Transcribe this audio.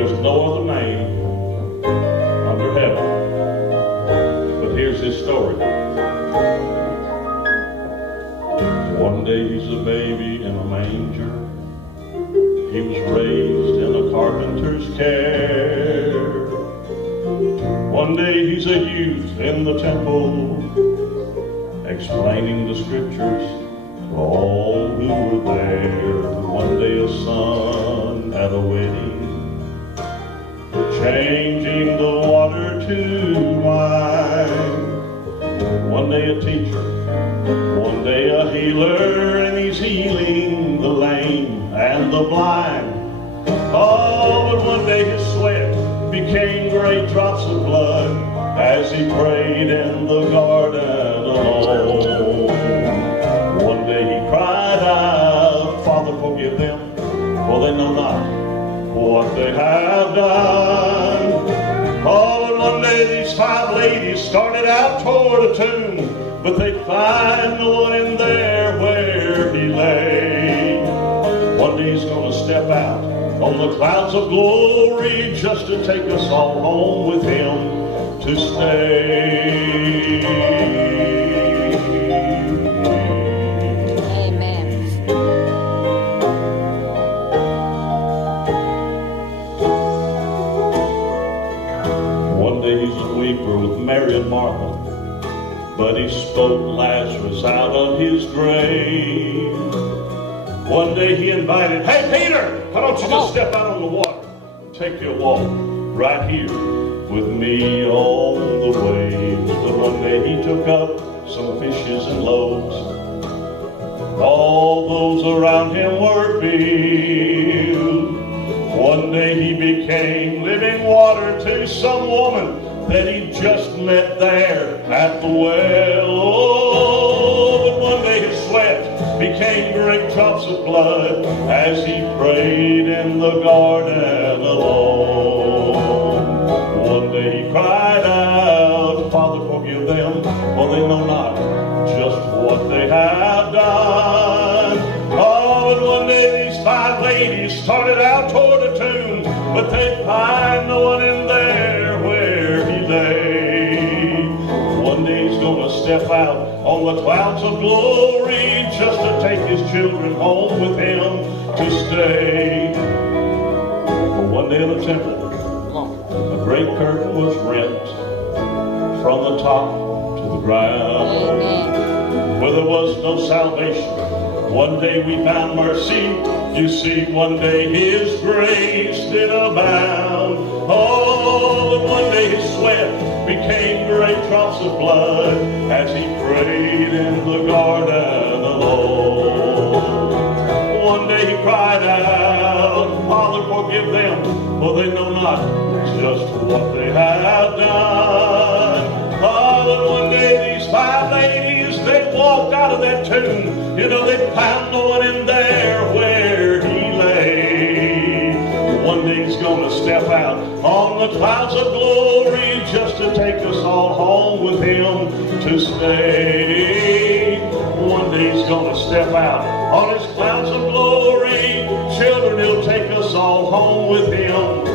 there's no other name under heaven. But here's his story. One day he's a baby in a manger. He was raised in a carpenter's care. One day he's a youth in the temple, explaining the scriptures to all who were there. One day a son at a wedding, changing the water to wine. One day a teacher, one day a healer, and he's healing the lame and the blind. Oh, but one day his sweat became great drops of blood as he prayed in the garden alone. One day he cried out, Father, forgive them, for they know not what they have done. Oh, and one day these 5 ladies started out toward a tomb, but they find no one in there where he lay. One day he's going to step out on the clouds of glory just to take us all home with him to stay. Amen. One day he's a weeper with Mary and Martha, but he spoke Lazarus out of his grave. One day he invited, hey Peter, why don't you just step out on the water and take your walk right here with me on the waves. But one day he took up some fishes and loaves. All those around him were filled. One day he became living water to some woman that he just met there at the well. Oh, but one day his sweat became great drops of blood as he prayed in the garden alone. One day he cried out, Father, forgive them, for they know not just what they have done. Oh, and one day these 5 ladies started out toward a tomb, but they find no one in there where he lay. One day he's going to step out on the clouds of glory just to take his children home with him to stay. But one day in the temple, a great curtain was rent from the top to the ground, where there was no salvation. One day we found mercy. You see, one day his grace did abound. Oh, and one day his sweat became great drops of blood as he prayed in the garden alone. One day he cried out, Father, forgive them, for they know not just what they have done. Oh, and one day these 5 ladies, they walked out of that tomb. You know, they found no one in there where he lay. One day he's going to step out on the clouds of glory just to take us all home with him to stay. One day he's going to step out on his clouds of glory. Children, he'll take us all home with him